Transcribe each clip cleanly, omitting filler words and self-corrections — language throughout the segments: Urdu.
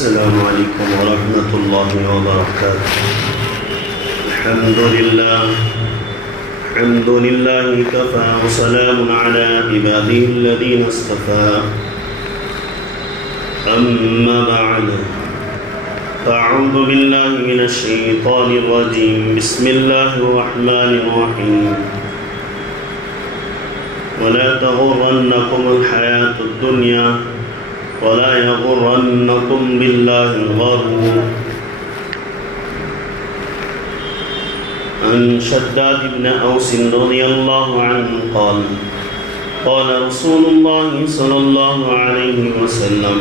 السلام علیکم ورحمۃ اللہ وبرکاتہ۔ الحمد للہ کفی وسلام علی عباده الذین اصطفى، اما بعد فاعوذ باللہ من الشیطان الرجیم، بسم اللہ الرحمن الرحیم۔ ولا تغرنکم الحیاة الدنیا ولا يغرنكم بالله الغرور۔ عن شداد بن أوس رضي الله عنه قال قال رسول الله صلى الله عليه وسلم: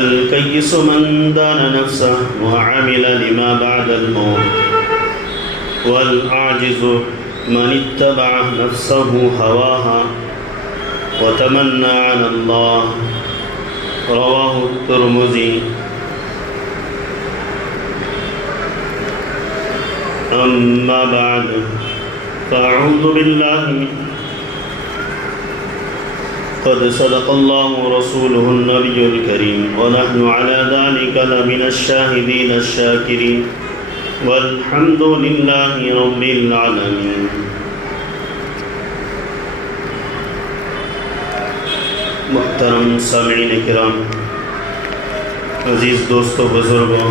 الكيس من دان نفسه وعمل لما بعد الموت، والعاجز من اتبع نفسه هواها وتمنى على الله۔ رواہ الترمذی۔ اما بعد فاعوذ باللہ قد صدق اللہ رسولہ النبی الکریم ونحن على ذلك لمن الشاہدین الشاکرین والحمد للہ رب العالمین۔ محترم سامعین کرام، عزیز دوستوں، بزرگوں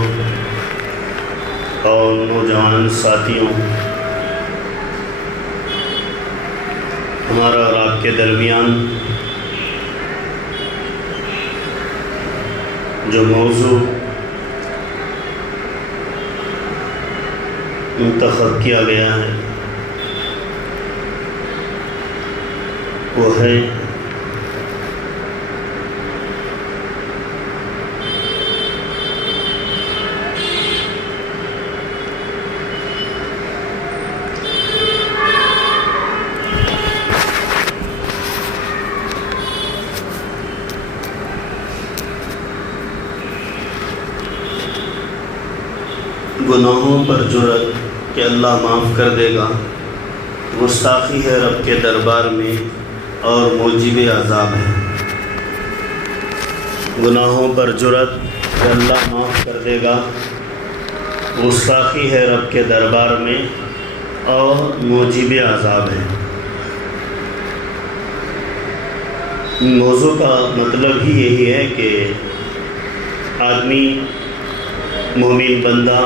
اور نوجوان ساتھیوں، ہمارا اور آپ کے درمیان جو موضوع منتخب کیا گیا ہے وہ ہے گناہوں پر جرأت کہ اللہ معاف کر دے گا، گستاخی ہے رب کے دربار میں اور موجب عذاب ہے۔ گناہوں پر جرأت کہ اللہ معاف کر دے گا، گستاخی ہے رب کے دربار میں اور موجب عذاب ہے۔ موضوع کا مطلب ہی یہی ہے کہ آدمی مومن بندہ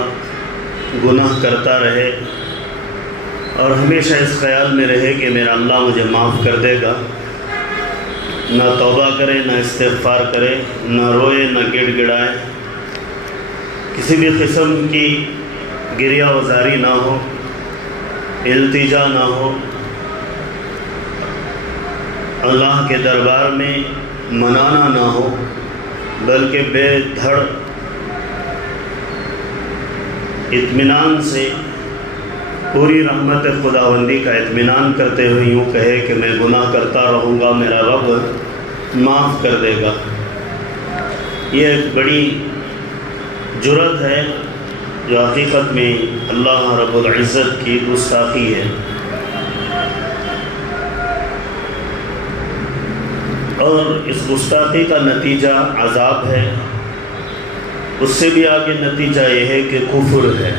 گناہ کرتا رہے اور ہمیشہ اس خیال میں رہے کہ میرا اللہ مجھے معاف کر دے گا، نہ توبہ کرے، نہ استغفار کرے، نہ روئے، نہ گڑ گڑائے، کسی بھی قسم کی گریہ وزاری نہ ہو، التجا نہ ہو، اللہ کے دربار میں منانا نہ ہو، بلکہ بے دھڑ اطمینان سے پوری رحمت خداوندی کا اطمینان کرتے ہوئے یوں کہے کہ میں گناہ کرتا رہوں گا، میرا رب معاف کر دے گا۔ یہ ایک بڑی جرأت ہے جو حقیقت میں اللہ رب العزت کی گستاخی ہے، اور اس گستاخی کا نتیجہ عذاب ہے۔ اس سے بھی آگے نتیجہ یہ ہے کہ کفر ہے۔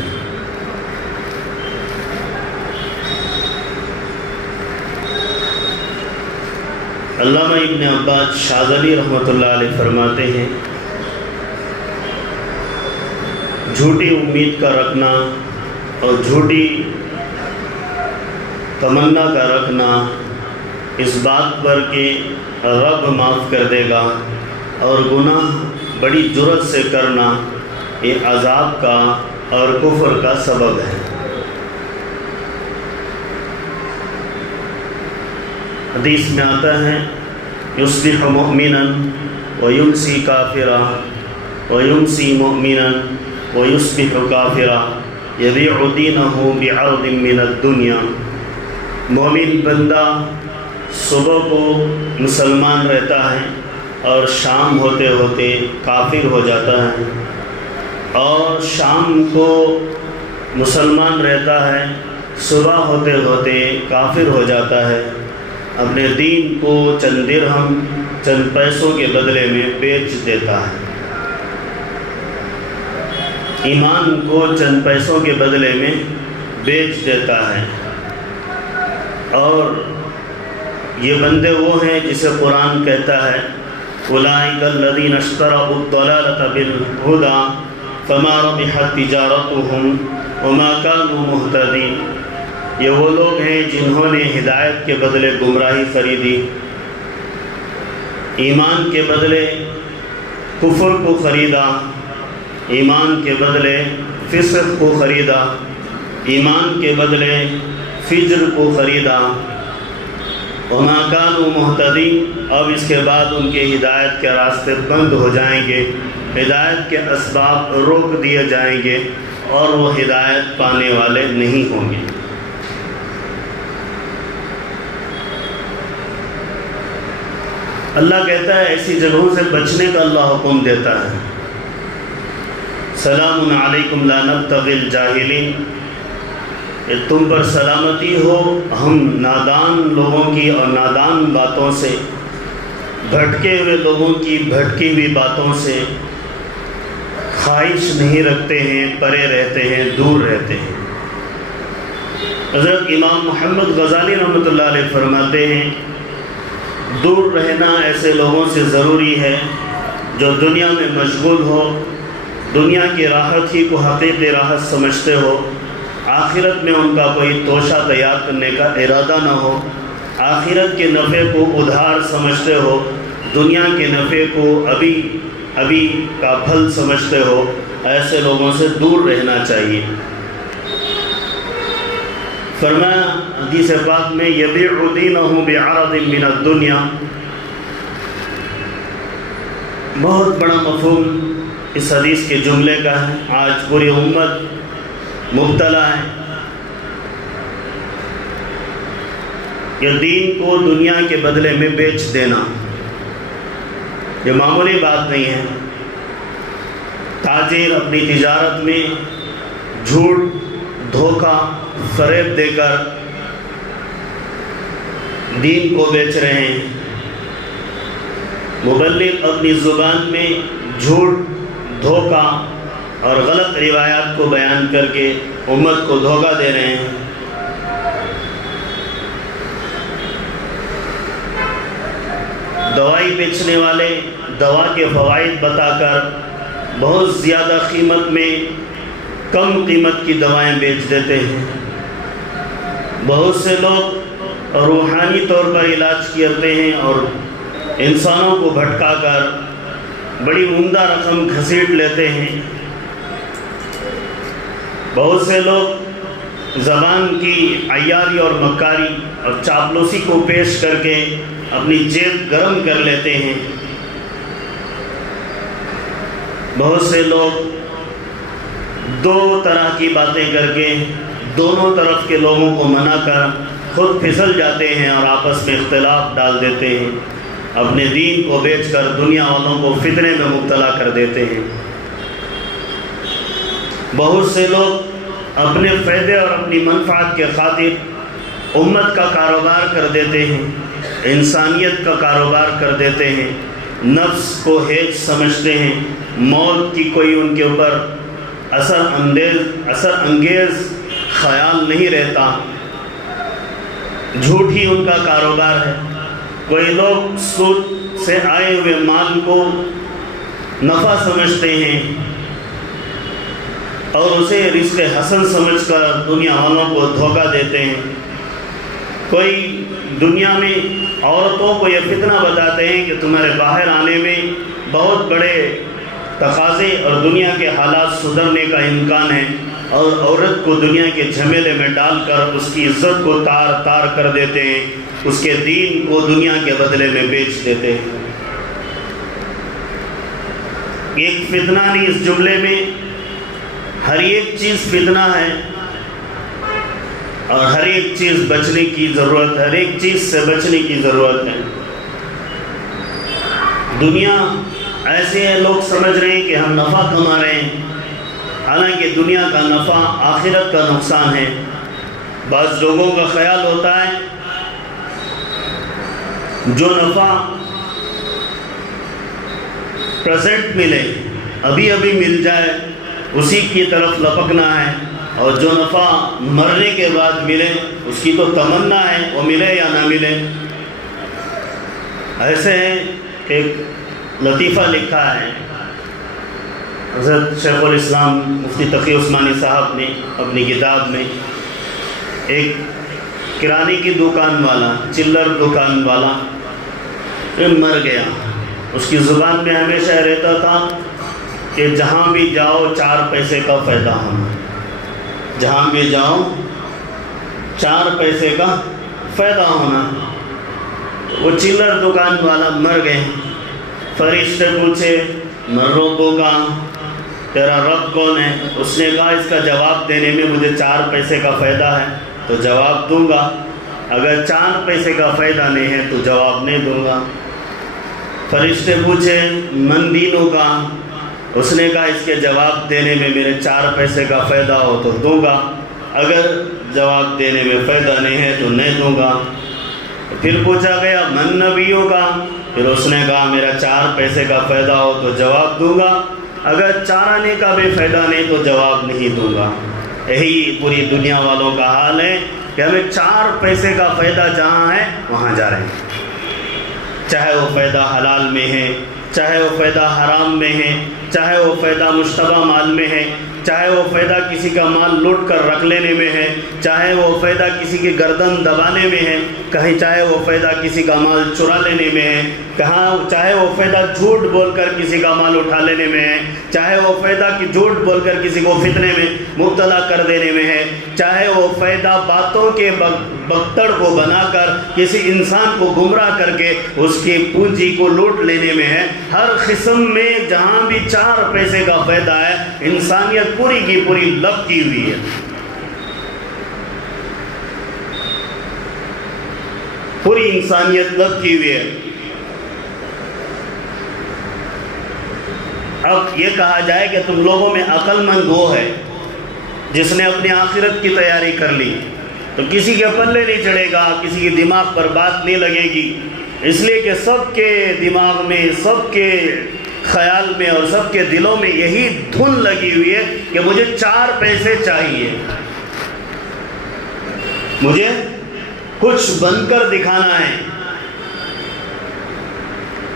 علامہ ابن عباس شاذلی رحمۃ اللہ علیہ فرماتے ہیں، جھوٹی امید کا رکھنا اور جھوٹی تمنا کا رکھنا اس بات پر کہ رب معاف کر دے گا، اور گناہ بڑی جرأت سے کرنا یہ عذاب کا اور کفر کا سبب ہے۔ حدیث میں آتا ہے: یصبح مؤمنا ویمسی کافرا ویمسی مؤمنا ویصبح کافرا یبیع دینہ بعرض من الدنیا۔ مومن بندہ صبح کو مسلمان رہتا ہے اور شام ہوتے ہوتے کافر ہو جاتا ہے، اور شام کو مسلمان رہتا ہے، صبح ہوتے ہوتے کافر ہو جاتا ہے، اپنے دین کو چند درہم چند پیسوں کے بدلے میں بیچ دیتا ہے۔ ایمان کو چند پیسوں کے بدلے میں بیچ دیتا ہے۔ اور یہ بندے وہ ہیں جسے قرآن کہتا ہے اولئک الذین اشتروا الضلالۃ بالہدی فما ربحت تجارتہم وما کانوا مہتدین۔ یہ وہ لوگ ہیں جنہوں نے ہدایت کے بدلے گمراہی خریدی، ایمان کے بدلے کفر کو خریدا، ایمان کے بدلے فسق کو خریدا، ایمان کے بدلے فجر کو خریدا۔ وما کانوا مہتدین، اب اس کے بعد ان کے ہدایت کے راستے بند ہو جائیں گے، ہدایت کے اسباب روک دیے جائیں گے اور وہ ہدایت پانے والے نہیں ہوں گے۔ اللہ کہتا ہے ایسی جگہوں سے بچنے کا اللہ حکم دیتا ہے۔ سلام علیکم لا نبتغی الجاہلین، کہ تم پر سلامتی ہو، ہم نادان لوگوں کی اور نادان باتوں سے، بھٹکے ہوئے لوگوں کی بھٹکی ہوئی باتوں سے خواہش نہیں رکھتے ہیں، پرے رہتے ہیں، دور رہتے ہیں۔ حضرت امام محمد غزالی رحمۃ اللہ علیہ فرماتے ہیں دور رہنا ایسے لوگوں سے ضروری ہے جو دنیا میں مشغول ہو، دنیا کی راحت ہی کو حقیقی راحت سمجھتے ہو، آخرت میں ان کا کوئی توشہ تیار کرنے کا ارادہ نہ ہو، آخرت کے نفع کو ادھار سمجھتے ہو، دنیا کے نفع کو ابھی کا پھل سمجھتے ہو، ایسے لوگوں سے دور رہنا چاہیے۔ فرمایا حدیث پاک میں یبیع دینہ بعرض من الدنیا، بہت بڑا مفہوم اس حدیث کے جملے کا ہے۔ آج پوری امت مبتلا ہے کہ دین کو دنیا کے بدلے میں بیچ دینا، یہ معمولی بات نہیں ہے۔ تاجر اپنی تجارت میں جھوٹ، دھوکہ، فریب دے کر دین کو بیچ رہے ہیں، مبلغ اپنی زبان میں جھوٹ، دھوکہ اور غلط روایات کو بیان کر کے امت کو دھوکہ دے رہے ہیں۔ دوائی بیچنے والے دوا کے فوائد بتا کر بہت زیادہ قیمت میں کم قیمت کی دوائیں بیچ دیتے ہیں۔ بہت سے لوگ روحانی طور پر علاج کرتے ہیں اور انسانوں کو بھٹکا کر بڑی عمدہ رقم گھسیٹ لیتے ہیں۔ بہت سے لوگ زبان کی عیاری اور مکاری اور چاپلوسی کو پیش کر کے اپنی جیب گرم کر لیتے ہیں۔ بہت سے لوگ دو طرح کی باتیں کر کے دونوں طرف کے لوگوں کو منا کر خود پھسل جاتے ہیں اور آپس میں اختلاف ڈال دیتے ہیں، اپنے دین کو بیچ کر دنیا والوں کو فتنے میں مبتلا کر دیتے ہیں۔ بہت سے لوگ اپنے فائدے اور اپنی منفعت کے خاطر امت کا کاروبار کر دیتے ہیں، انسانیت کا کاروبار کر دیتے ہیں، نفس کو ہیچ سمجھتے ہیں، موت کی کوئی ان کے اوپر اثر انگیز خیال نہیں رہتا، جھوٹ ہی ان کا کاروبار ہے۔ کوئی لوگ سود سے آئے ہوئے مال کو نفع سمجھتے ہیں اور اسے رزق حسن سمجھ کر دنیا والوں کو دھوکہ دیتے ہیں۔ کوئی دنیا میں عورتوں کو یہ فتنہ بتاتے ہیں کہ تمہارے باہر آنے میں بہت بڑے تقاضے اور دنیا کے حالات سدھرنے کا امکان ہے، اور عورت کو دنیا کے جھمیلے میں ڈال کر اس کی عزت کو تار تار کر دیتے ہیں، اس کے دین کو دنیا کے بدلے میں بیچ دیتے ہیں۔ ایک فتنہ نہیں، اس جملے میں ہر ایک چیز فتنہ ہے اور ہر ایک چیز بچنے کی ضرورت ہے، ہر ایک چیز سے بچنے کی ضرورت ہے۔ دنیا ایسے ہیں، لوگ سمجھ رہے ہیں کہ ہم نفع کما رہے ہیں، حالانکہ دنیا کا نفع آخرت کا نقصان ہے۔ بعض لوگوں کا خیال ہوتا ہے جو نفع پریزنٹ ملے، ابھی مل جائے، اسی کی طرف لپکنا ہے، اور جو نفع مرنے کے بعد ملے اس کی تو تمنا ہے، وہ ملے یا نہ ملے۔ ایسے ایک لطیفہ لکھا ہے حضرت شیخ الاسلام مفتی تقی عثمانی صاحب نے اپنی کتاب میں۔ ایک کرانے کی دکان والا، چلر دکان والا مر گیا۔ اس کی زبان میں ہمیشہ رہتا تھا کہ جہاں بھی جاؤ 4 پیسے کا فائدہ ہونا، جہاں بھی جاؤ 4 پیسے کا فائدہ ہونا۔ وہ چلر دکان والا مر گئے۔ فرشتے پوچھے من ربک کا، تیرا رب کون ہے؟ اس نے کہا اس کا جواب دینے میں مجھے 4 پیسے کا فائدہ ہے تو جواب دوں گا، اگر 4 پیسے کا فائدہ نہیں ہے تو جواب نہیں دوں گا۔ فرشتے پوچھے من دینک کا، اس نے کہا اس کے جواب دینے میں میرے 4 پیسے کا فائدہ ہو تو دوں گا، اگر جواب دینے میں فائدہ نہیں ہے تو نہیں دوں گا۔ پھر پوچھا گیا من نبیوں کا، پھر اس نے کہا میرا 4 پیسے کا فائدہ ہو تو جواب دوں گا، اگر 4 آنے کا بھی فائدہ نہیں تو جواب نہیں دوں گا۔ یہی پوری دنیا والوں کا حال ہے کہ ہمیں 4 پیسے کا فائدہ جہاں ہے وہاں جا رہے ہیں، چاہے وہ فائدہ حلال میں ہے، چاہے وہ فائدہ حرام میں ہے، چاہے وہ فائدہ مشتبہ مال میں ہے، چاہے وہ فائدہ کسی کا مال لوٹ کر رکھ لینے میں ہے، چاہے وہ فائدہ کسی کی گردن دبانے میں ہے، کہیں چاہے وہ فائدہ کسی کا مال چرا لینے میں ہے، چاہے وہ فائدہ جھوٹ بول کر کسی کا مال اٹھا لینے میں ہے، چاہے وہ فائدہ کی جھوٹ بول کر کسی کو فتنے میں مبتلا کر دینے میں ہے، چاہے وہ فائدہ باتوں کے بگتڑ کو بنا کر کسی انسان کو گمراہ کر کے اس کی پونجی کو لوٹ لینے میں ہے۔ ہر قسم میں جہاں بھی 4 پیسے کا فائدہ ہے، انسانیت پوری کی پوری لپ کی ہوئی ہے، پوری انسانیت لپ کی ہوئی ہے۔ اب یہ کہا جائے کہ تم لوگوں میں عقل مند وہ ہے جس نے اپنی آخرت کی تیاری کر لی، تو کسی کے پلے نہیں چڑھے گا، کسی کے دماغ پر بات نہیں لگے گی، اس لیے کہ سب کے دماغ میں، سب کے خیال میں اور سب کے دلوں میں یہی دھن لگی ہوئی ہے کہ مجھے 4 پیسے چاہیے، مجھے کچھ بن کر دکھانا ہے۔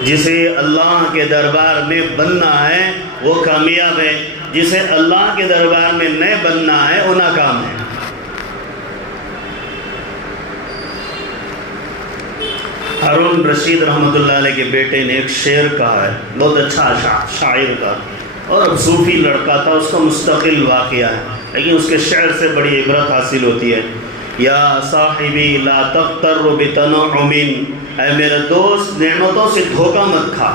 جسے اللہ کے دربار میں بننا ہے وہ کامیاب ہے، جسے اللہ کے دربار میں نہیں بننا ہے وہ ناکام ہے۔ ہارون رشید رحمۃ اللہ علیہ کے بیٹے نے ایک شعر کہا ہے، بہت اچھا شاعر تھا اور صوفی لڑکا تھا، اس کا مستقل واقعہ ہے، لیکن اس کے شعر سے بڑی عبرت حاصل ہوتی ہے۔ یا صاحبی لا تغتر بتنعم، اے میرے دوست نعمتوں سے دھوکہ مت کھا،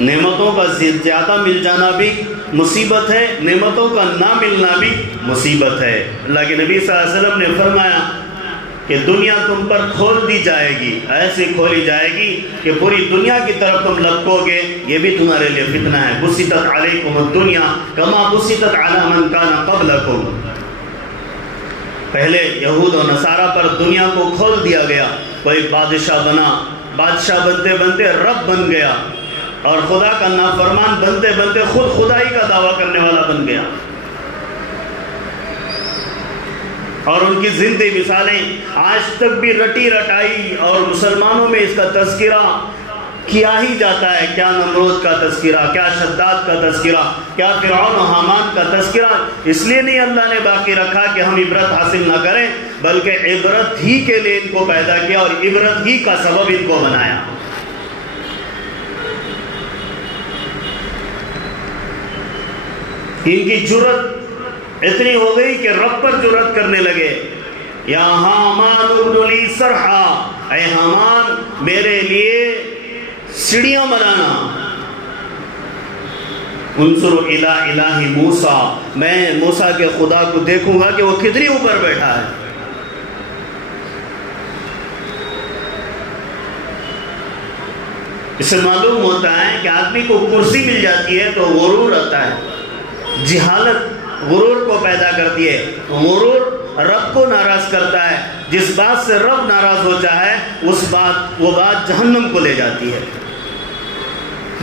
نعمتوں کا زیادہ مل جانا بھی مصیبت ہے، نعمتوں کا نہ ملنا بھی مصیبت ہے۔ اللہ کے نبی صلی اللہ علیہ وسلم نے فرمایا کہ دنیا تم پر کھول دی جائے گی، ایسی کھولی جائے گی کہ پوری دنیا کی طرف تم لپکو گے، یہ بھی تمہارے لیے فتنہ ہے۔ بسطت علیکم الدنیا کما بسطت علی من کان قبلکم، پہلے یہود و نصارہ پر دنیا کو کھول دیا گیا، کوئی بادشاہ بنا، بادشاہ بنتے بنتے رب بن گیا، اور خدا کا نافرمان بنتے بنتے خود خدائی کا دعویٰ کرنے والا بن گیا۔ اور ان کی زندگی مثالیں آج تک بھی رٹی رٹائی، اور مسلمانوں میں اس کا تذکرہ کیا ہی جاتا ہے، کیا نمرود کا تذکرہ، کیا شداد کا تذکرہ، کیا فرعون و حامان کا تذکرہ۔ اس لیے نہیں اللہ نے باقی رکھا کہ ہم عبرت حاصل نہ کریں، بلکہ عبرت ہی کے لیے ان کو پیدا کیا اور عبرت ہی کا سبب ان کو بنایا۔ ان کی جرت اتنی ہو گئی کہ رب پر جرت کرنے لگے۔ یا حامان ابن لی صرحا، اے حامان میرے لیے سیڑھیاں بنانا۔ انظر الی الہ موسیٰ، میں موسیٰ کے خدا کو دیکھوں گا کہ وہ کتنی اوپر بیٹھا ہے۔ اس سے معلوم ہوتا ہے کہ آدمی کو کرسی مل جاتی ہے تو غرور آتا ہے، جہالت غرور کو پیدا کرتی ہے، غرور رب کو ناراض کرتا ہے، جس بات سے رب ناراض ہوتا ہے وہ بات جہنم کو لے جاتی ہے۔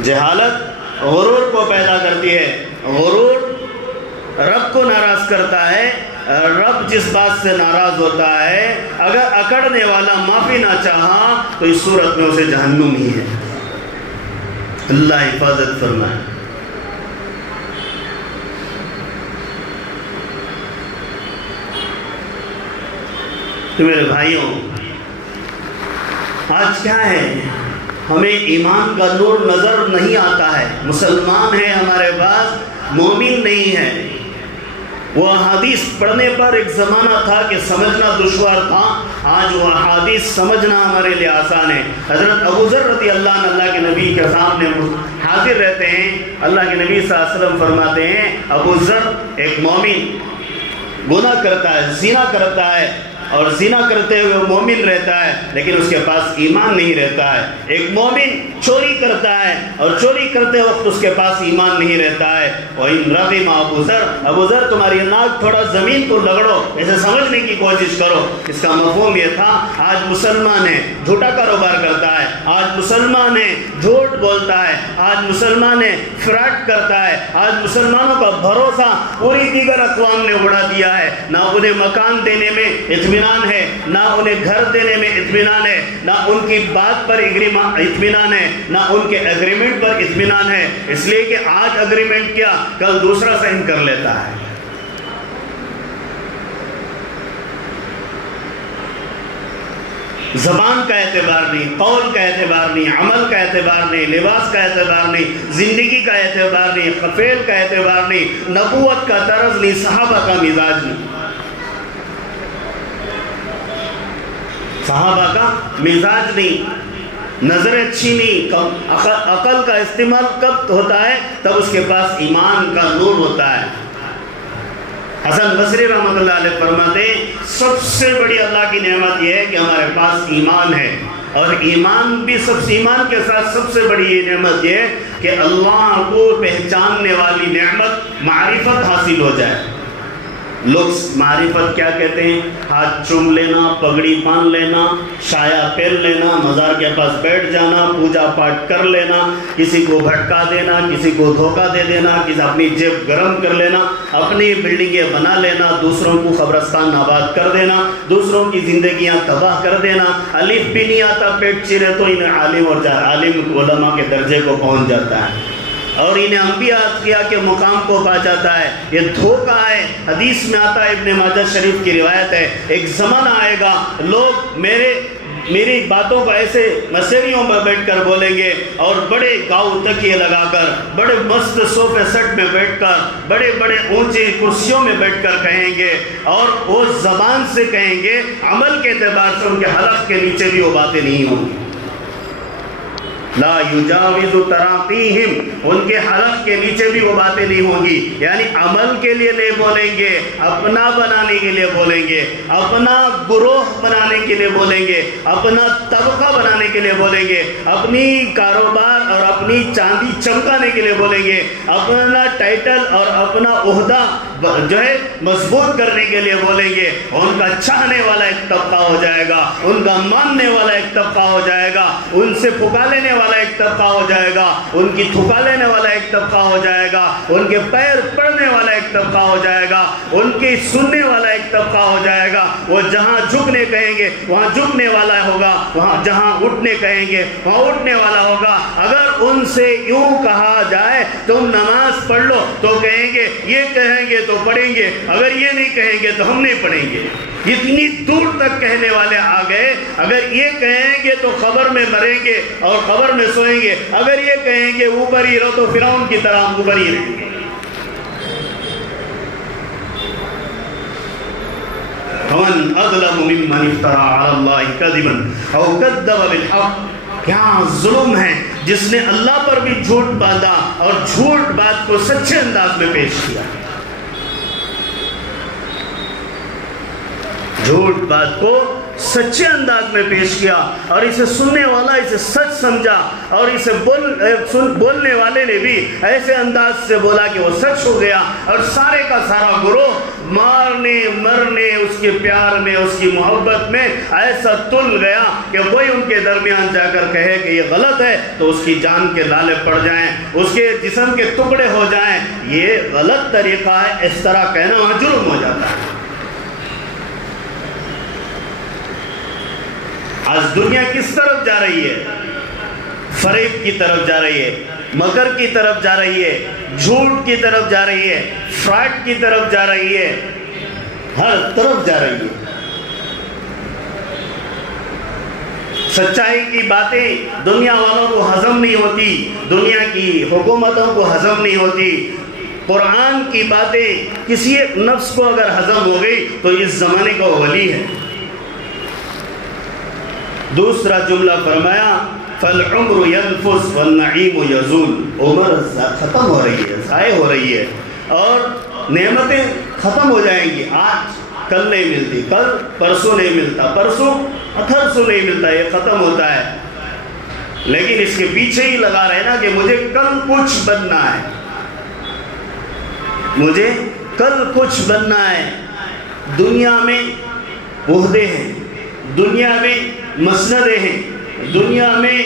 جہالت غرور کو پیدا کرتی ہے، غرور رب کو ناراض کرتا ہے، رب جس بات سے ناراض ہوتا ہے، اگر اکڑنے والا معافی نہ چاہا تو اس صورت میں اسے جہنم ہی ہے۔ اللہ حفاظت فرمائے۔ تو میرے بھائیوں، آج کیا ہے، ہمیں ایمان کا نور نظر نہیں آتا ہے۔ مسلمان ہے ہمارے پاس، مومن نہیں ہے۔ وہ حدیث پڑھنے پر ایک زمانہ تھا کہ سمجھنا دشوار تھا، آج وہ حدیث سمجھنا ہمارے لیے آسان ہے۔ حضرت ابو ذر رضی اللہ عنہ اللہ کے نبی کے سامنے حاضر رہتے ہیں۔ اللہ کے نبی صلی اللہ علیہ وسلم فرماتے ہیں، ابو ذر ایک مومن گناہ کرتا ہے، زنا کرتا ہے، اور زنا کرتے ہوئے مومن رہتا ہے لیکن اس کے پاس ایمان نہیں رہتا ہے۔ ایک مومن چوری کرتا ہے اور چوری کرتے وقت اس کے پاس ایمان نہیں رہتا ہے۔ وَإِن رَغِمَ ابو ذر تمہاری ناک تھوڑا زمین کو رگڑو، اسے سمجھنے کی کوشش کرو۔ اس کا مفہوم یہ تھا، آج مسلمان ہے جھوٹا کاروبار کرتا ہے، آج مسلمان ہے جھوٹ بولتا ہے، آج مسلمان ہے فراڈ کرتا ہے، آج مسلمانوں کا بھروسہ پوری دیگر اقوام نے اڑا دیا ہے۔ نہ انہیں مکان دینے میں اطمینان ہے، نہ انہیں گھر دینے میں اطمینان ہے، نہ ان کی بات پر اطمینان ہے، نہ ان کے ایگریمنٹ پر اطمینان ہے، اس لیے کہ آج ایگریمنٹ کیا کل دوسرا سائن کر لیتا ہے۔ زبان کا اعتبار نہیں، قول کا اعتبار نہیں، عمل کا اعتبار نہیں، لباس کا اعتبار نہیں، زندگی کا اعتبار نہیں، فعل کا اعتبار نہیں، نبوت کا طرز نہیں، صحابہ کا مزاج نہیں۔ صحابہ کا مزاج نہیں، نظر اچھی نہیں، عقل کا استعمال کب ہوتا ہے؟ تب اس کے پاس ایمان کا نور ہوتا ہے۔ حسن بصری رحمۃ اللہ علیہ فرماتے ہیں، سب سے بڑی اللہ کی نعمت یہ ہے کہ ہمارے پاس ایمان ہے، اور ایمان کے ساتھ سب سے بڑی یہ نعمت یہ ہے کہ اللہ کو پہچاننے والی نعمت معرفت حاصل ہو جائے۔ لوگ معرفت کیا کہتے ہیں؟ ہاتھ چوم لینا، پگڑی باندھ لینا، شایا پہن لینا، مزار کے پاس بیٹھ جانا، پوجا پاٹ کر لینا، کسی کو بھٹکا دینا، کسی کو دھوکہ دے دینا، کسی اپنی جیب گرم کر لینا، اپنی بلڈنگیں بنا لینا، دوسروں کو قبرستان آباد کر دینا، دوسروں کی زندگیاں تباہ کر دینا۔ الف بھی نہیں آتا پیٹ چیرے تو انہیں عالم علماء کے درجے کو پہنچ جاتا ہے، اور انہیں انبیاء کیا کہ مقام کو پا جاتا ہے۔ یہ دھوکہ ہے۔ حدیث میں آتا ہے، ابن ماجہ شریف کی روایت ہے، ایک زمانہ آئے گا لوگ میری باتوں کو ایسے مسیریوں میں بیٹھ کر بولیں گے، اور بڑے گاؤں تکیے لگا کر، بڑے مست صوفے سیٹ میں بیٹھ کر، بڑے بڑے اونچی کرسیوں میں بیٹھ کر کہیں گے، اور وہ زبان سے کہیں گے، عمل کے اعتبار سے ان کے حلق کے نیچے بھی وہ باتیں نہیں ہوں گی۔ لا یجاوز تراقیہم، ان کے حلق کے نیچے بھی وہ باتیں نہیں ہوں گی، یعنی عمل کے لیے نہیں بولیں گے، اپنا بنانے کے لیے بولیں گے، اپنا گروہ بنانے کے لیے بولیں گے، اپنا طبقہ بنانے کے لیے بولیں گے، اپنی کاروبار اور اپنی چاندی چمکانے کے لیے بولیں گے، اپنا ٹائٹل اور اپنا عہدہ جو ہے مضبوط کرنے کے لیے بولیں گے۔ ان کا چاہنے والا ایک طبقہ ہو جائے گا، ان کا ماننے والا ایک طبقہ ہو جائے گا، ان سے پکا لینے والا ایک طبقہ ہو جائے گا، ان کی تھکا لینے والا ایک طبقہ ہو جائے گا، ان کے پیر پڑنے والا ایک طبقہ ہو جائے گا، ان کی سننے والا ایک طبقہ ہو جائے گا۔ وہ جہاں جھکنے کہیں گے وہاں جھکنے والا ہوگا، وہاں جہاں اٹھنے کہیں گے وہاں اٹھنے والا ہوگا۔ اگر ان سے یوں کہا جائے تم نماز پڑھ لو تو کہیں گے، یہ کہیں گے تو پڑھیں گے، اگر یہ نہیں کہیں گے تو ہم نہیں پڑھیں گے۔ اتنی دور تک کہنے والے آ گئے، اگر یہ کہیں گے تو قبر میں مریں گے اور قبر میں سوئیں گے، اگر یہ کہیں گے اوپر ہی رہو تو فرعون کی طرح اوپر ہی رہیں گے۔ وَمَنْ أَظْلَمُ مِمَّنِ افْتَرَىٰ عَلَى اللَّهِ كَذِبًا أَوْ كَذَّبَ بِالْحَقِّ، کیا ظلم ہے جس نے اللہ پر بھی جھوٹ باندھا اور جھوٹ بات کو سچے انداز میں پیش کیا۔ جھوٹ بات کو سچے انداز میں پیش کیا، اور اسے سننے والا اسے سچ سمجھا، اور اسے بولنے والے نے بھی ایسے انداز سے بولا کہ وہ سچ ہو گیا، اور سارے کا سارا گروہ مارنے مرنے اس کے پیار میں اس کی محبت میں ایسا تل گیا کہ کوئی ان کے درمیان جا کر کہے کہ یہ غلط ہے تو اس کی جان کے لالے پڑ جائیں، اس کے جسم کے ٹکڑے ہو جائیں. یہ غلط طریقہ ہے، اس طرح کہنا وہاں جرم ہو جاتا ہے. آج دنیا کس طرف جا رہی ہے؟ فریب کی طرف جا رہی ہے، مکر کی طرف جا رہی ہے، جھوٹ کی طرف جا رہی ہے، فراڈ کی طرف جا رہی ہے، ہر طرف جا رہی ہے. سچائی کی باتیں دنیا والوں کو ہضم نہیں ہوتی، دنیا کی حکومتوں کو ہضم نہیں ہوتی. قرآن کی باتیں کسی ایک نفس کو اگر ہضم ہو گئی تو اس زمانے کا ولی ہے. دوسرا جملہ فرمایا فالعمر ينفس والنعیم یزول. عمر ختم ہو رہی ہے، ضائع ہو رہی ہے، اور نعمتیں ختم ہو جائیں گی. آج کل نہیں ملتی، کل پرسوں نہیں ملتا، پرسوں اتھرسوں نہیں ملتا، یہ ختم ہوتا ہے. لیکن اس کے پیچھے ہی لگا رہے نا کہ مجھے کل کچھ بننا ہے، مجھے کل کچھ بننا ہے. دنیا میں عہدے ہیں، دنیا میں مسندیں ہیں، دنیا میں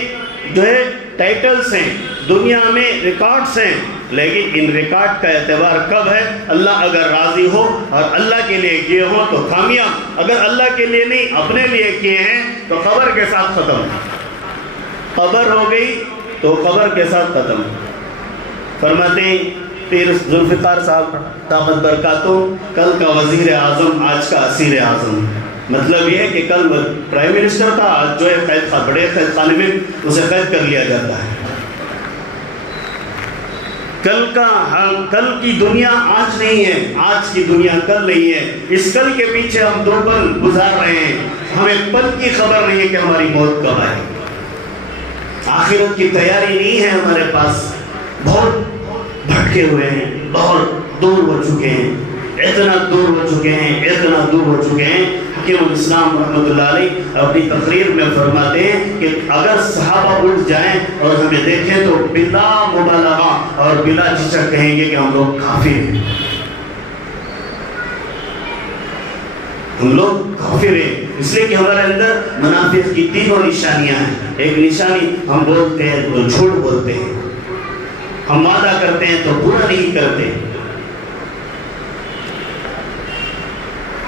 جو ہے ٹائٹلز ہیں، دنیا میں ریکارڈز ہیں، لیکن ان ریکارڈ کا اعتبار کب ہے؟ اللہ اگر راضی ہو اور اللہ کے لیے کیے ہوں تو کامیاب، اگر اللہ کے لیے نہیں اپنے لیے کیے ہیں تو قبر کے ساتھ ختم. قبر ہو گئی تو قبر کے ساتھ ختم. فرماتے ہیں پیر ذوالفقار صاحب دامت برکاتہ، کل کا وزیر اعظم آج کا اسیر اعظم. مطلب یہ ہے کہ کل پرائم منسٹر تھا، آج جو ہے قید خانہ، بڑے قید خانے میں اسے قید کر لیا جاتا ہے. کل کی دنیا آج نہیں ہے، آج کی دنیا کل نہیں ہے. اس کل کے پیچھے ہم 2 پل گزار رہے ہیں، ہمیں پل کی خبر نہیں ہے کہ ہماری موت کب آئے. آخرت کی تیاری نہیں ہے ہمارے پاس. بہت بھٹکے ہوئے ہیں، بہت دور ہو چکے ہیں، اتنا دور ہو چکے ہیں، اتنا دور ہو چکے ہیں. حکیم الاسلام رحمۃ اللہ علیہ اپنی تقریر میں فرماتے ہیں کہ اگر صحابہ اٹھ جائیں اور ہمیں دیکھیں تو بلا مبالغہ اور بلا جھجک کہیں گے کہ ہم لوگ کافر ہیں، ہم لوگ کافر ہیں. اس لیے کہ ہمارے اندر منافق کی 3 نشانیاں ہیں. ایک نشانی ہم بولتے ہیں تو جھوٹ بولتے ہیں، ہم وعدہ کرتے ہیں تو پورا نہیں کرتے،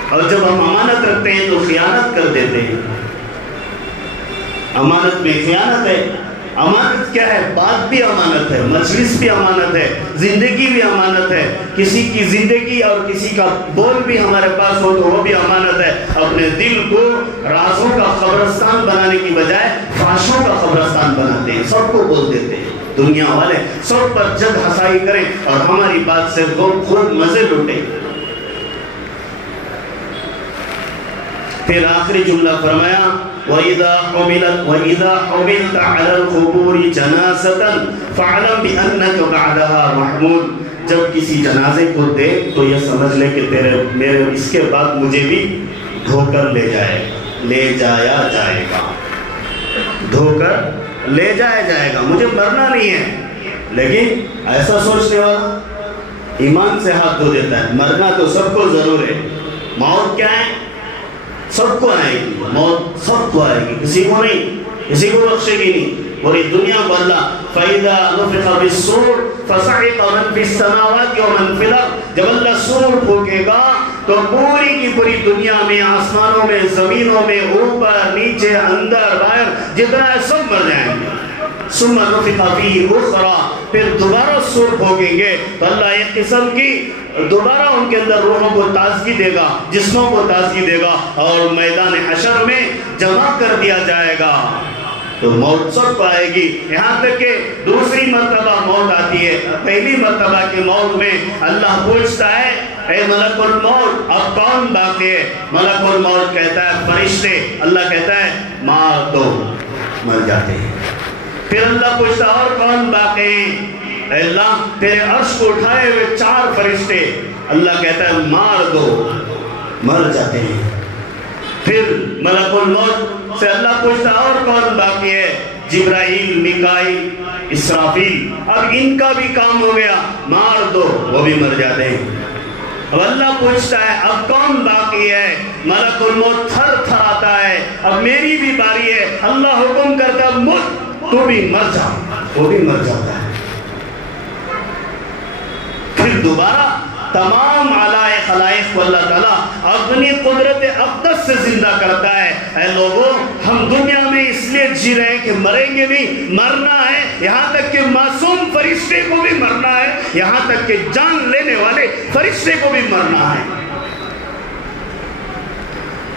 اور جب ہم امانت رکھتے ہیں تو خیانت کر دیتے ہیں. امانت میں خیانت ہے. امانت کیا ہے؟ بات بھی امانت ہے، مجلس بھی امانت ہے، زندگی بھی امانت ہے. کسی کی زندگی اور کسی کا بول بھی ہمارے پاس ہو تو وہ بھی امانت ہے. اپنے دل کو رازوں کا قبرستان بنانے کی بجائے فحشوں کا قبرستان بناتے ہیں، سب کو بول دیتے ہیں. دنیا والے سب پر جد ہسائی کریں اور ہماری بات سے خوب مزے لوٹیں. پھر آخری جملہ فرمایا وَإِذَا حُمِلْتَ عَلَى الْقُبُورِ جَنَازَةً فَاعْلَمْ بِأَنَّكَ بَعْدَهَا مَحْمُولٌ. جب کسی جنازے کو دیکھ تو یہ سمجھ لے کہ میرے اس کے بعد مجھے بھی دھو کر لے جایا جائے گا، دھو کر لے جایا جائے گا. مجھے مرنا نہیں ہے، لیکن ایسا سوچنے والا ایمان سے ہاتھ دھو دیتا ہے. مرنا تو سب کو ضرور ہے. موت کیا ہے؟ سب کو آئے گی، موت سب کو آئے گی، کسی کو نہیں، کسی کو بخشے گی نہیں. پوری دنیا کو اللہ فَإِذَا نُفِخَ فِي الصُّورِ فَصَعِقَ مَنْ فِي السَّمَاوَاتِ وَمَنْ فِي الْأَرْضِ. جب اللہ سور پھونکے گا تو پوری کی پوری دنیا میں، آسمانوں میں، زمینوں میں، اوپر نیچے اندر باہر جتنا ہے سب مر جائیں گے. ثُمَّ نُفِخَ فِيهِ أُخْرَى. پھر دوبارہ سور پھونکیں گے تو اللہ ایک قسم کی دوبارہ ان کے اندر روحوں کو تازگی دے گا، جسموں کو تازگی دے گا، اور میدان حشر میں جمع کر دیا جائے گا. تو موت سب کو آئے گی. یہاں تک کہ دوسری مرتبہ موت آتی ہے. پہلی مرتبہ کی موت میں اللہ پوچھتا ہے اے ملک الموت اب کون باقی ہے؟ ملک الموت کہتا ہے فرشتے. اللہ کہتا ہے مار دو، مر جاتے ہیں. پھر اللہ پوچھتا اور کون باقی ہیں؟ اے اللہ تیرے عرش کو اٹھائے ہوئے 4 فرشتے. اللہ کہتا ہے مار دو، مر جاتے ہیں. پھر ملک الموت سے اللہ پوچھتا اور کون باقی ہے؟ جبرائیل، میکائیل، اسرافیل. اب ان کا بھی کام ہو گیا، مار دو، وہ بھی مر جاتے ہیں. اب اللہ پوچھتا ہے اب کون باقی ہے؟ ملک الموت تھر تھر آتا ہے، اب میری بھی باری ہے، اللہ حکم کرتا مت، تو بھی مر جا، وہ بھی مر جاتا ہے۔ پھر دوبارہ تمام علائے خلائق کو اللہ تعالیٰ اپنی قدرت اقدس سے زندہ کرتا ہے۔ اے لوگوں، ہم دنیا میں اس لیے جی رہے ہیں کہ مریں گے نہیں، مرنا ہے، یہاں تک کہ معصوم فرشتے کو بھی مرنا ہے، یہاں تک کہ جان لینے والے فرشتے کو بھی مرنا ہے۔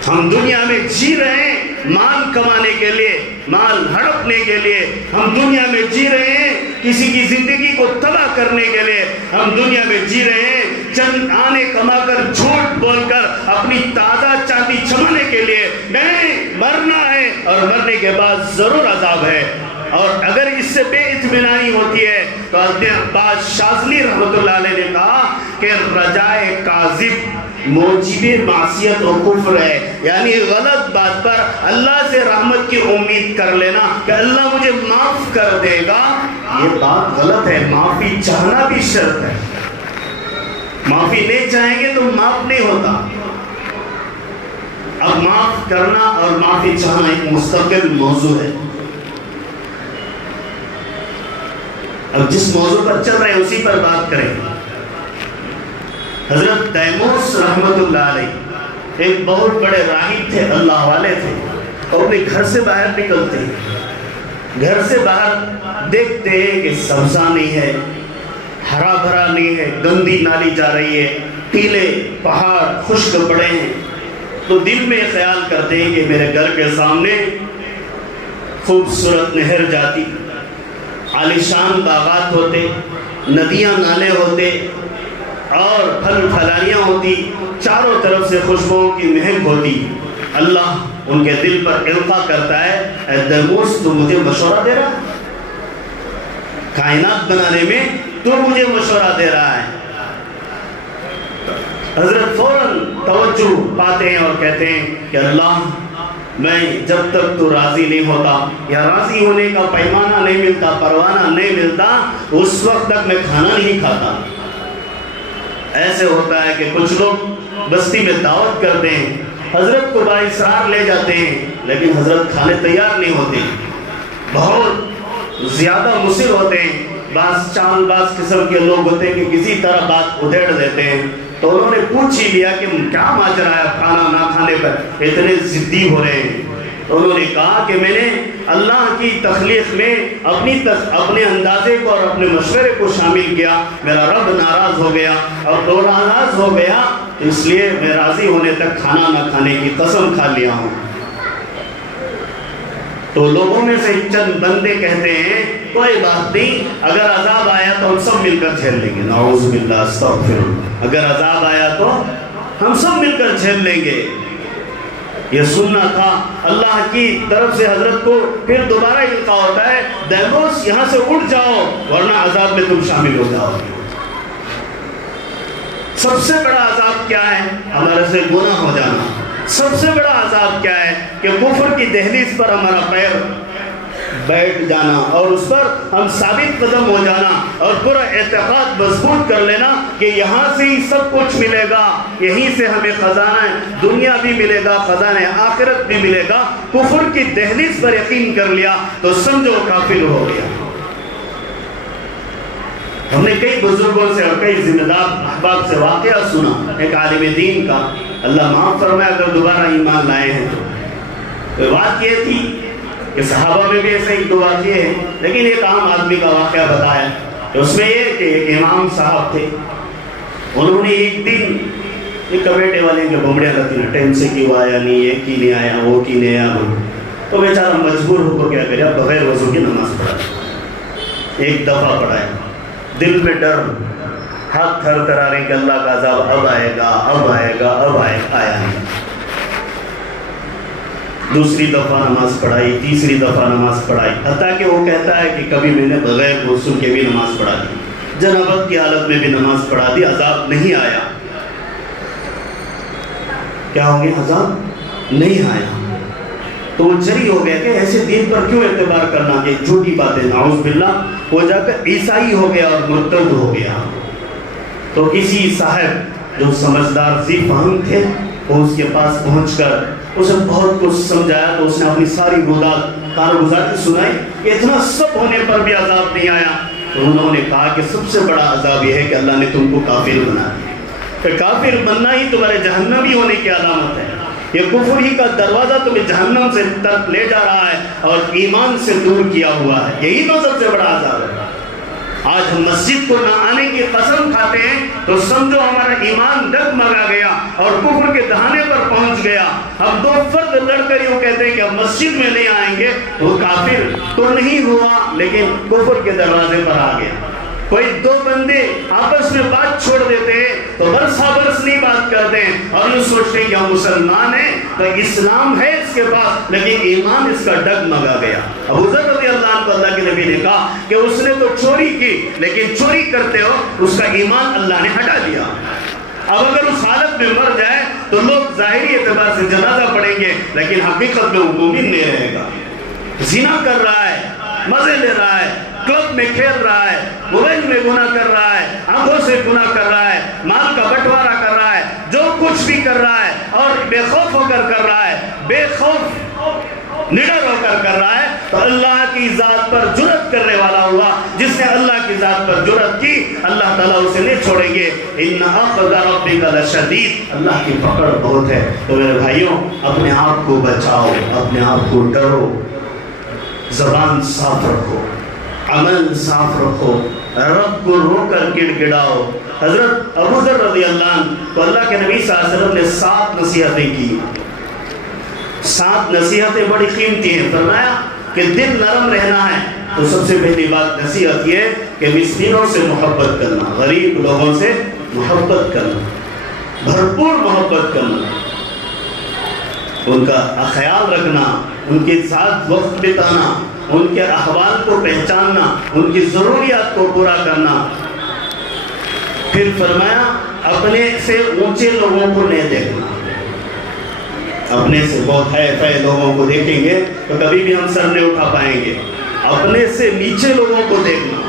ہم دنیا میں جی رہے ہیں مال کمانے کے لیے، مال ہڑپنے کے لیے، ہم دنیا میں جی رہے ہیں کسی کی زندگی کو تباہ کرنے کے لیے، ہم دنیا میں جی رہے ہیں چند آنے کما کر جھوٹ بول کر اپنی تازہ چاندی چمانے کے لیے۔ نہیں، مرنا ہے اور مرنے کے بعد ضرور عذاب ہے۔ اور اگر اس سے بے اطمینانی ہوتی ہے تو عباس شاذلی رحمۃ اللہ علیہ نے کہا کہ رجائے کاذب موجب معصیت و کفر ہے، یعنی غلط بات پر اللہ سے رحمت کی امید کر لینا کہ اللہ مجھے معاف کر دے گا، یہ بات غلط ہے۔ معافی چاہنا بھی شرط ہے، معافی نہیں چاہیں گے تو معاف نہیں ہوتا۔ اب معاف کرنا اور معافی چاہنا ایک مستقل موضوع ہے۔ اب جس موضوع پر چل رہے ہیں اسی پر بات کریں۔ حضرت تیموس رحمت اللہ علیہ ایک بہت بڑے راہب تھے، اللہ والے تھے، اور اپنے گھر سے باہر نکلتے ہیں، گھر سے باہر دیکھتے ہیں کہ سبزہ نہیں ہے، ہرا بھرا نہیں ہے، گندی نالی جا رہی ہے، ٹیلے پہاڑ خشک پڑے ہیں، تو دل میں خیال کرتے ہیں کہ میرے گھر کے سامنے خوبصورت نہر جاتی، عالیشان باغات ہوتے، ندیاں نالے ہوتے اور پھل پھلاریاں ہوتی، چاروں طرف سے خوشبوؤں کی مہک ہوتی۔ اللہ ان کے دل پر القاء کرتا ہے، اے تیموس تو مجھے مشورہ دے رہا ہے، کائنات بنانے میں تو مجھے مشورہ دے رہا ہے۔ حضرت فوراً توجہ پاتے ہیں اور کہتے ہیں کہ اللہ، میں جب تک تو راضی نہیں ہوتا یا راضی ہونے کا پیمانہ نہیں ملتا، پروانہ نہیں ملتا، اس وقت تک میں کھانا نہیں کھاتا۔ ایسے ہوتا ہے کہ کچھ لوگ بستی میں دعوت کرتے ہیں، حضرت کو بااصرار لے جاتے ہیں، لیکن حضرت کھانے تیار نہیں ہوتے، بہت زیادہ مصر ہوتے ہیں۔ بعض چاند باز قسم کے لوگ ہوتے ہیں کہ کسی طرح بات ادھیڑ دیتے ہیں، تو انہوں نے پوچھ ہی لیا کہ کیا ماجرا ہے کھانا نہ کھانے پر اتنے ضدی ہو رہے ہیں۔ تو انہوں نے کہا کہ میں نے اللہ کی تخلیق میں اپنے اندازے کو اور اپنے مشورے کو شامل کیا، میرا رب ناراض ہو گیا، اور تو ناراض ہو گیا اس لیے میں راضی ہونے تک کھانا نہ کھانے کی قسم کھا لیا ہوں۔ تو لوگوں میں سے چند بندے کہتے ہیں کوئی بات نہیں، اگر عذاب آیا تو ہم سب مل کر جھیل لیں گے، نعوذ باللہ استغفر اللہ، اگر عذاب آیا تو ہم سب مل کر جھیل لیں گے۔ یہ سننا تھا اللہ کی طرف سے حضرت کو۔ پھر دوبارہ القاء ہوتا ہے، تیموس یہاں سے اٹھ جاؤ ورنہ عذاب میں تم شامل ہو جاؤ۔ سب سے بڑا عذاب کیا ہے؟ ہمارے سے گناہ ہو جانا۔ سب سے بڑا عذاب کیا ہے؟ کہ کفر کی دہلیز پر ہمارا پیر بیٹھ جانا اور اس پر ہم ثابت قدم ہو جانا اور پورا اعتقاد مضبوط کر لینا کہ یہاں سے ہی سب کچھ ملے گا، یہیں سے ہمیں خزانہ دنیا بھی ملے گا، خزانہ آخرت بھی ملے گا۔ کفر کی دہلیز پر یقین کر لیا تو سمجھو کافر ہو گیا۔ ہم نے کئی بزرگوں سے اور کئی ذمہ دار احباب سے واقعہ سنا، ایک عالم دین کا، اللہ معاف فرمائے اگر دوبارہ ایمان لائے ہیں تو بات یہ تھی کہ صحابہ میں بھی ایسے ایک دو واقعے ہیں، لیکن ایک عام آدمی کا واقعہ بتایا۔ اس میں یہ کہ ایک امام صاحب تھے، انہوں نے ایک دن ایک کمیٹے والے کے بمڑے رہتی ہیں، ٹائم سے کیوں آیا نہیں، یہ کی نہیں آیا، وہ کی نہیں آیا، تو بیچارہ مجبور ہو کر کیا کرے، بغیر وضو کی نماز پڑھا، ایک دفعہ پڑھایا، دل میں ڈر، ہاتھ تھر تھرا رہے کہ اللہ کا عذاب اب آئے گا، اب آئے گا، اب آیا نہیں۔ دوسری دفعہ نماز پڑھائی، تیسری دفعہ نماز پڑھائی، حتیٰ کہ وہ کہتا ہے کہ کبھی میں نے بغیر غسل کے بھی نماز پڑھا دی، جنابت کی حالت میں بھی نماز پڑھا دی، عذاب نہیں آیا۔ کیا ہو گیا؟ عذاب نہیں آیا۔ تو وہ جری ہو گیا کہ ایسے دین پر کیوں اعتبار کرنا، کہ جھوٹی باتیں، نعوذ باللہ، وہ جا کر عیسائی ہو گیا اور مرتد ہو گیا۔ تو کسی صاحب جو سمجھدار ذی فہم تھے وہ اس کے پاس پہنچ کر اسے بہت کچھ سمجھایا تو اس نے اپنی ساری کارگزاری سنائی کہ اتنا سب ہونے پر بھی عذاب نہیں آیا. تو انہوں نے کہا کہ سب سے بڑا عذاب یہ ہے کہ اللہ نے تم کو کافر بنا دیا. کہ کافر بننا ہی تمہارے جہنمی ہونے کی علامت ہے. یہ کفر ہی کا دروازہ تمہیں جہنم سے طرف لے جا رہا ہے اور ایمان سے دور کیا ہوا ہے. یہی تو سب سے بڑا عذاب ہے. آج ہم مسجد کو نہ آنے کی قسم کھاتے ہیں تو سمجھو ہمارا ایمان ڈگمگا گیا اور کفر کے دہانے پر پہنچ گیا. ہم دو فرد لڑ کر یوں کہتے ہیں کہ ہم مسجد میں نہیں آئیں گے. وہ کافر تو نہیں ہوا لیکن کفر کے دروازے پر آ گیا. کوئی دو بندے آپس میں بات چھوڑ دیتے ہیں تو برسا برس نہیں بات کرتے ہیں اور یوں سوچتے ہیں کہ ہم مسلمان ہیں تو اسلام ہے اس کے پاس لیکن ایمان اس کا ڈگمگا گیا. ابو ذر رضی اللہ عنہ کو اللہ کے نبی نے کہا کہ اس نے تو چوری کی لیکن چوری کرتے ہو اس کا ایمان اللہ نے ہٹا دیا. اب اگر اس حالت میں مر جائے تو لوگ ظاہری اعتبار سے جنازہ پڑھیں گے لیکن حقیقت میں وہ مومن نہیں رہے گا. زنا کر رہا ہے, مزے لے رہا ہے, کلب میں کھیل رہا ہے, موبائل میں گناہ کر رہا ہے, آنکھوں سے گناہ کر رہا ہے, مال کا بٹوارا کر رہا ہے, جو کچھ بھی کر رہا ہے اور بے خوف ہو کر رہا ہے, بے خوف نڈر ہو کر رہا ہے تو اللہ کی ذات پر جرأت کرنے والا ہوا. جس نے اللہ کی ذات پر جرأت کی اللہ تعالیٰ اسے نہیں چھوڑیں گے. ان اخذ ربک لشدید, اللہ کی پکڑ بہت ہے. تو میرے بھائیوں اپنے آپ کو بچاؤ, اپنے آپ کو ڈرو, زبان صاف رکھو, عمل صاف رکھو, رب کو رو کر گڑ گڑاؤ. حضرت ابو ذر رضی اللہ عنہ تو اللہ کے نبی صلی اللہ علیہ وسلم نے 7 نصیحتیں کی. 7 نصیحتیں بڑی قیمتی ہیں. فرمایا کہ دل نرم رہنا ہے تو سب سے پہلی بات نصیحت یہ ہے کہ مسکینوں سے محبت کرنا, غریب لوگوں سے محبت کرنا, بھرپور محبت کرنا, ان کا خیال رکھنا, ان کے ساتھ وقت بتانا, ان کے احوال کو پہچاننا, ان کی ضروریات کو پورا کرنا. پھر فرمایا اپنے سے اونچے لوگوں کو نہیں دیکھنا. اپنے سے بہت ہے لوگوں کو دیکھیں گے تو کبھی بھی ہم سر نہیں اٹھا پائیں گے. اپنے سے نیچے لوگوں کو دیکھنا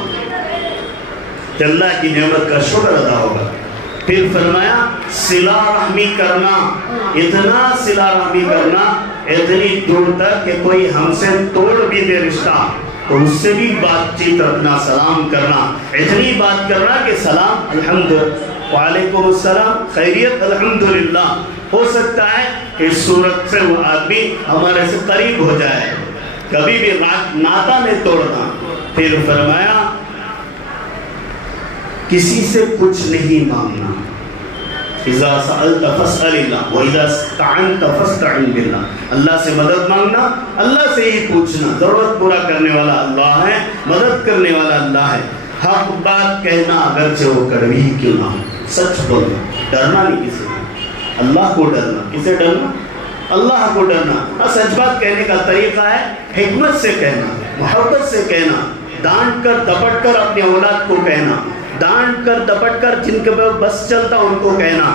کہ اللہ کی نعمت کا شکر ادا ہوگا. پھر فرمایا صلہ رحمی کرنا, اتنا صلہ رحمی کرنا اتنی دور تک کہ کوئی ہم سے توڑ بھی دے رشتہ تو اس سے بھی بات چیت رکھنا, سلام کرنا, اتنی بات کرنا کہ سلام الحمد وعلیکم السلام خیریت الحمدللہ. ہو سکتا ہے کہ اس صورت سے وہ آدمی ہمارے سے قریب ہو جائے, کبھی بھی ناتا نہیں توڑنا. پھر فرمایا کسی سے کچھ نہیں مانگنا. اذا سألت فاسأل اللہ واذا استعنت فاستعن باللہ. اللہ سے مدد مانگنا, اللہ سے ہی پوچھنا. ضرورت پورا کرنے والا اللہ ہے, مدد کرنے والا اللہ ہے. حق بات کہنا اگرچہ وہ کڑوی ہی کیوں نہ ہو, سچ بولنا, ڈرنا نہیں کسی سے, اللہ کو ڈرنا. کسے ڈرنا؟ اللہ کو ڈرنا. سچ بات کہنے کا طریقہ ہے حکمت سے کہنا, محبت سے کہنا, ڈانٹ کر دپٹ کر اپنی اولاد کو کہنا, ڈانٹ کر دپٹ کر جن کے بس چلتا ان کو کہنا.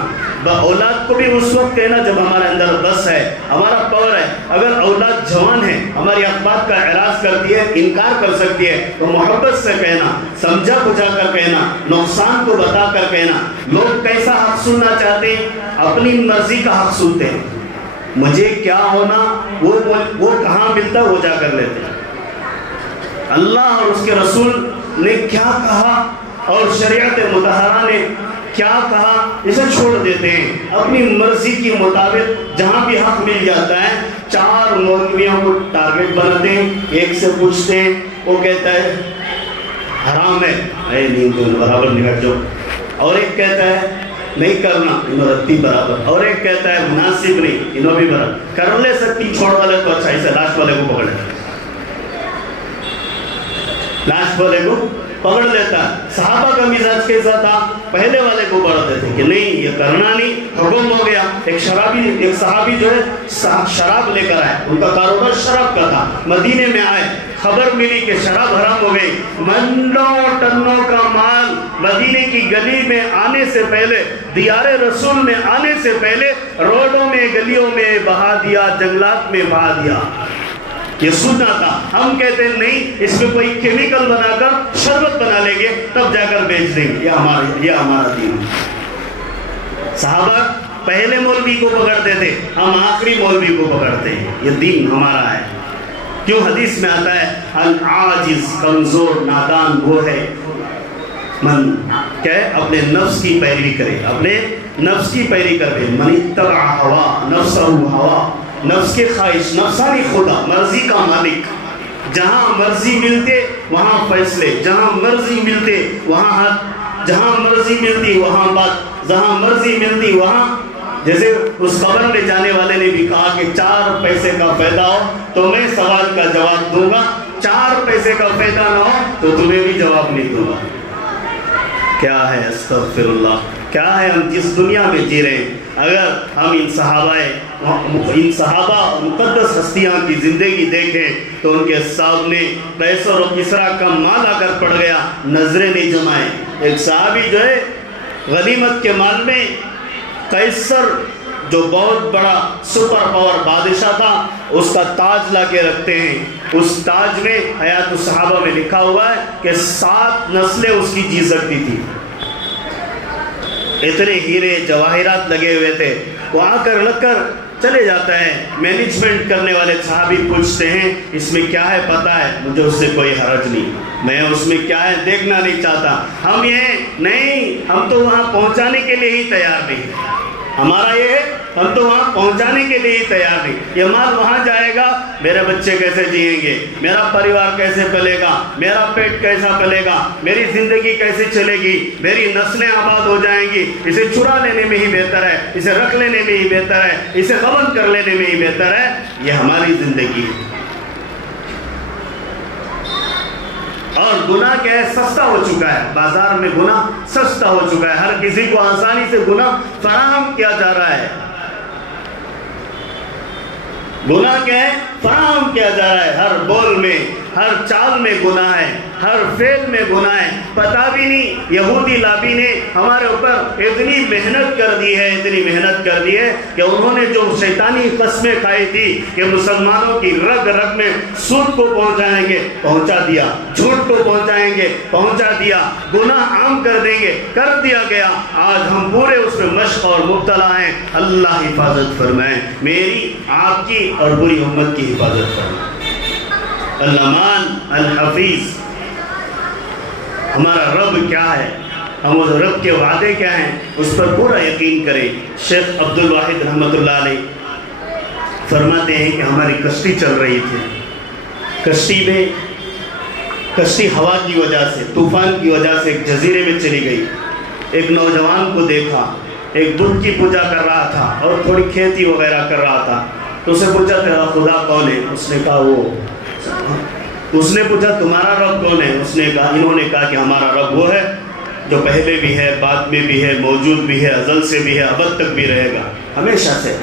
اولاد کو بھی اس وقت کہنا جب ہمارے اندر بس ہے, ہمارا پاور ہے. اگر اولاد جوان ہے, ہماری اخبار کا اعراض کرتی ہے, انکار کر سکتی ہے, تو محبت سے کہنا, سمجھا بجھا کر کہنا, نقصان کو بتا کر کہنا. لوگ کیسا حق سننا چاہتے ہیں؟ اپنی مرضی کا حق سنتے ہیں. مجھے کیا ہونا وہ کہاں ملتا وہ جا کر لیتے ہیں. اللہ اور اس کے رسول نے کیا کہا اور شریعت مطہرہ نے کیا کہا اسے چھوڑ دیتے ہیں. اپنی مرضی کے مطابق جہاں بھی حق مل جاتا ہے 4 مولویوں کو ٹارگٹ بناتے ہیں. ایک سے پوچھتے ہیں, وہ کہتا ہے حرام ہے, اے نہیں برابر نکٹ جو. اور ایک کہتا ہے نہیں کرنا, انہوں رتی برابر. اور ایک کہتا ہے مناسب نہیں, انہوں بھی برابر. کر لے سکتی چھوڑ والے کو اچھا, اسے لاش والے کو پکڑ لیتا, لاش والے کو پکڑ لیتا. صحابہ کا مزاج کیسا تھا؟ پہلے والے کو بڑھ دیتے کہ نہیں یہ کرنا نہیں, حکم ہو گیا. ایک صحابی جو ہے شراب لے کر آئے, ان کا کاروبار شراب کا تھا. مدینے میں آئے, خبر ملی کہ شراب حرام ہو گئی. منڈوں ٹنوں کا مال مدینے کی گلی میں آنے سے پہلے, دیار رسول میں آنے سے پہلے روڈوں میں گلیوں میں بہا دیا, جنگلات میں بہا دیا. یہ سننا تھا. ہم کہتے ہیں نہیں, اس میں کوئی کیمیکل بنا کر شربت بنا لیں گے تب جا کر بیچ دیں گے. یہ ہمارا دین ہے. صحابہ پہلے مولوی کو پکڑتے تھے، ہم آخری مولوی کو پکڑتے ہیں. یہ دین ہمارا ہے. کیوں حدیث میں آتا ہے العاجز، کمزور نادان وہ ہے من کہ اپنے نفس کی پیروی کرے، اپنے نفس کی پیروی کرے. من اتبع ہوا نفسہ ہوا، نفس کے خواہش، نفسانی خدا، مرضی کا مالک. جہاں مرضی ملتے وہاں فیصلے، جہاں مرضی ملتے وہاں حق، جہاں مرضی ملتی وہاں بات، جہاں مرضی ملتی وہاں. جیسے اس قبر میں جانے والے نے بھی کہا کہ 4 پیسے کا فائدہ ہو تو میں سوال کا جواب دوں گا، 4 پیسے کا فائدہ نہ ہو تو تمہیں بھی جواب نہیں دوں گا. کیا ہے استغفر اللہ، کیا ہے ہم جس دنیا میں جی رہے ہیں. اگر ہم ان صحابہ مقدس ہستیاں کی زندگی دیکھیں تو ان کے سامنے قیصر و کسریٰ کا مال آ کر پڑ گیا، نظریں نہیں جمائیں. ایک صحابی جو ہے غنیمت کے مال میں قیصر جو بہت بڑا سپر پاور بادشاہ تھا اس کا تاج لا کے رکھتے ہیں. اس تاج میں حیات الصحابہ میں لکھا ہوا ہے کہ 7 نسلیں اس کی جی سکتی تھی. اتنے ہیرے جواہرات لگے ہوئے تھے. وہ آ کر لگ کر چلے جاتا ہے. مینجمنٹ کرنے والے صحابی پوچھتے ہیں اس میں کیا ہے پتہ ہے؟ مجھے اس سے کوئی حرج نہیں، میں اس میں کیا ہے دیکھنا نہیں چاہتا. ہم یہ نہیں، ہم تو وہاں پہنچانے کے لیے ہی تیار نہیں. ہمارا یہ ہے ہم تو وہاں پہنچانے کے لیے ہی تیار نہیں. یہ مال وہاں جائے گا، میرے بچے کیسے جئیں گے، میرا پریوار کیسے پلے گا، میرا پیٹ کیسا پلے گا، میری زندگی کیسے چلے گی، میری نسلیں آباد ہو جائیں گی. اسے چرا لینے میں ہی بہتر ہے، اسے رکھ لینے میں ہی بہتر ہے، اسے غبن کر لینے میں ہی بہتر ہے. یہ ہماری زندگی ہے. اور گناہ کیا ہے؟ سستا ہو چکا ہے. بازار میں گناہ سستا ہو چکا ہے. ہر کسی کو آسانی سے گناہ فراہم کیا جا رہا ہے. گناہ کیا ہے؟ فراہم کیا جا رہا ہے. ہر بول میں، ہر چال میں گناہ ہے، ہر فعل میں گناہ ہے. پتہ بھی نہیں یہودی لابی نے ہمارے اوپر اتنی محنت کر دی ہے، اتنی محنت کر دی ہے کہ انہوں نے جو شیطانی قسمیں کھائی تھی کہ مسلمانوں کی رگ رگ میں سود کو پہنچائیں گے، پہنچا دیا. جھوٹ کو پہنچائیں گے، پہنچا دیا. گناہ عام کر دیں گے، کر دیا گیا. آج ہم پورے اس میں مشق اور مبتلا ہیں. اللہ حفاظت فرمائے، میری، آپ کی اور پوری امت کی حفاظت فرمائے. المان الحفیظ. ہمارا رب کیا ہے، ہم اس رب کے وعدے کیا ہیں، اس پر پورا یقین کریں. شیخ عبد الواحد رحمۃ اللہ علیہ فرماتے ہیں کہ ہماری کشتی چل رہی تھی. کشتی ہوا کی وجہ سے، طوفان کی وجہ سے ایک جزیرے میں چلی گئی. ایک نوجوان کو دیکھا، ایک بت کی پوجا کر رہا تھا اور تھوڑی کھیتی وغیرہ کر رہا تھا. تو اسے پوچھا تیرا خدا کون ہے؟ اس نے پوچھا تمہارا رب کون ہے؟ انہوں نے کہا کہ ہمارا رب وہ ہے جو پہلے بھی ہے، بعد میں بھی ہے، موجود بھی ہے، ازل سے بھی ہے، ابد تک بھی رہے گا، ہمیشہ سے.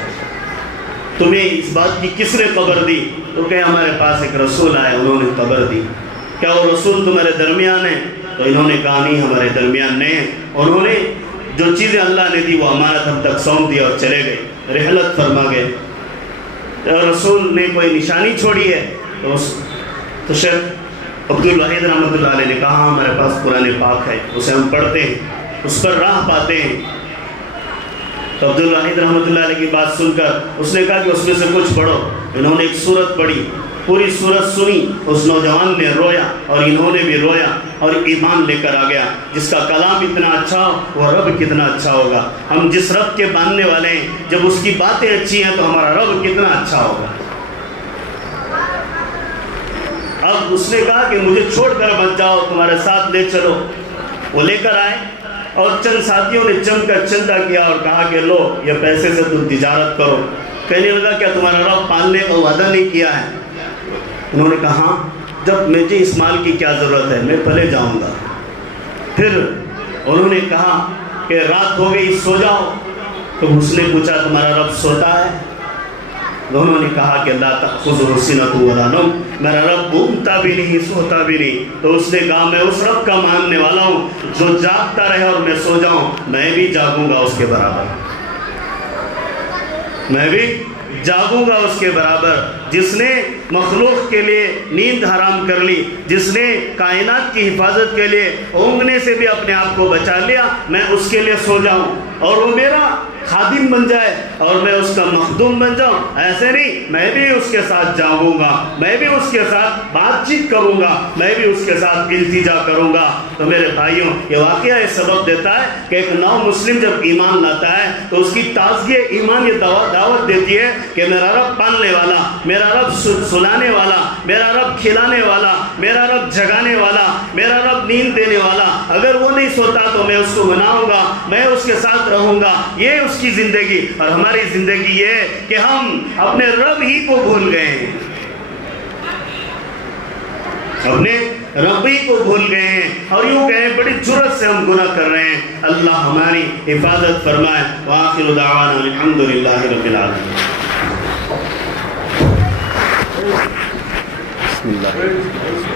تمہیں اس بات کی کس نے خبر دی؟ تو کہ ہمارے پاس ایک رسول آئے، انہوں نے خبر دی. کیا وہ رسول تمہارے درمیان ہے؟ تو انہوں نے کہا نہیں، ہمارے درمیان نہیں ہے. انہوں نے جو چیزیں اللہ نے دی وہ امانت ہم تک سونپ دیا اور چلے گئے، رحلت فرما گئے. رسول نے کوئی نشانی چھوڑی ہے؟ تو شیخ عبد الواحد رحمۃ اللہ علیہ نے کہا ہمارے پاس قرآن پاک ہے، اسے ہم پڑھتے ہیں، اس پر راہ پاتے ہیں. تو عبد الواحد رحمۃ اللہ علیہ کی بات سن کر اس نے کہا کہ اس میں سے کچھ پڑھو. انہوں نے ایک سورت پڑھی، پوری سورت سنی. اس نوجوان نے رویا اور انہوں نے بھی رویا اور ایمان لے کر آ گیا. جس کا کلام اتنا اچھا ہو وہ رب کتنا اچھا ہوگا. ہم جس رب کے ماننے والے ہیں، جب اس کی باتیں اچھی ہیں تو ہمارا رب کتنا اچھا ہوگا. اب اس نے کہا کہ مجھے چھوڑ کر مت جاؤ، تمہارے ساتھ لے چلو. وہ لے کر آئے اور چند ساتھیوں نے جم کر چندہ کیا اور کہا کہ لو یہ پیسے سے تم تجارت کرو. کہنے لگا کیا تمہارا رب پالنے کا وعدہ نہیں کیا ہے؟ انہوں نے کہا ہاں، جب مجھے اس مال کی کیا ضرورت ہے، میں پلے جاؤں گا. پھر انہوں نے کہا کہ رات ہو گئی، سو جاؤ. تو اس نے پوچھا تمہارا رب سوتا ہے؟ انہوں نے کہا کہ لا تأخذہ سنۃ ولا نوم، میرا رب گھومتا بھی نہیں، سوتا بھی نہیں. تو اس نے کہا میں اس رب کا ماننے والا ہوں جو جاگتا رہے اور میں سو جاؤں، میں بھی جاگوں گا اس کے برابر، میں بھی جاگوں گا اس کے برابر. جس نے مخلوق کے لیے نیند حرام کر لی، جس نے کائنات کی حفاظت کے لیے اونگنے سے بھی اپنے آپ کو بچا لیا، میں اس کے لیے سو جاؤں اور وہ میرا خادم بن جائے اور میں اس کا مخدوم بن جاؤں؟ ایسے نہیں، میں بھی اس کے ساتھ جاؤں گا، میں بھی اس کے ساتھ بات چیت کروں گا، میں بھی اس کے ساتھ التجا کروں گا۔ تو میرے بھائیوں، یہ واقعہ یہ سبب دیتا ہے کہ ایک نو مسلم جب ایمان لاتا ہے تو اس کی تازگی ایمان یہ دعوت دیتی ہے کہ میرا رب پالنے والا، میرا رب سلانے والا، میرا رب کھلانے والا، میرا رب جگانے والا، میرا رب نیند دینے والا، اگر وہ نہیں سوتا تو میں اس کو مناؤں گا، میں اس کے ساتھ رہوں گا۔ یہ اس کی زندگی، اور ہماری زندگی یہ ہے کہ ہم اپنے رب ہی کو بھول گئے ہیں، اپنے رب ہی کو بھول گئے ہیں، اور یوں کہیں بڑی جرأت سے ہم گناہ کر رہے ہیں۔ اللہ ہماری حفاظت فرمائے۔ وآخر دعوانا الحمدللہ رب العالمین۔ بسم اللہ۔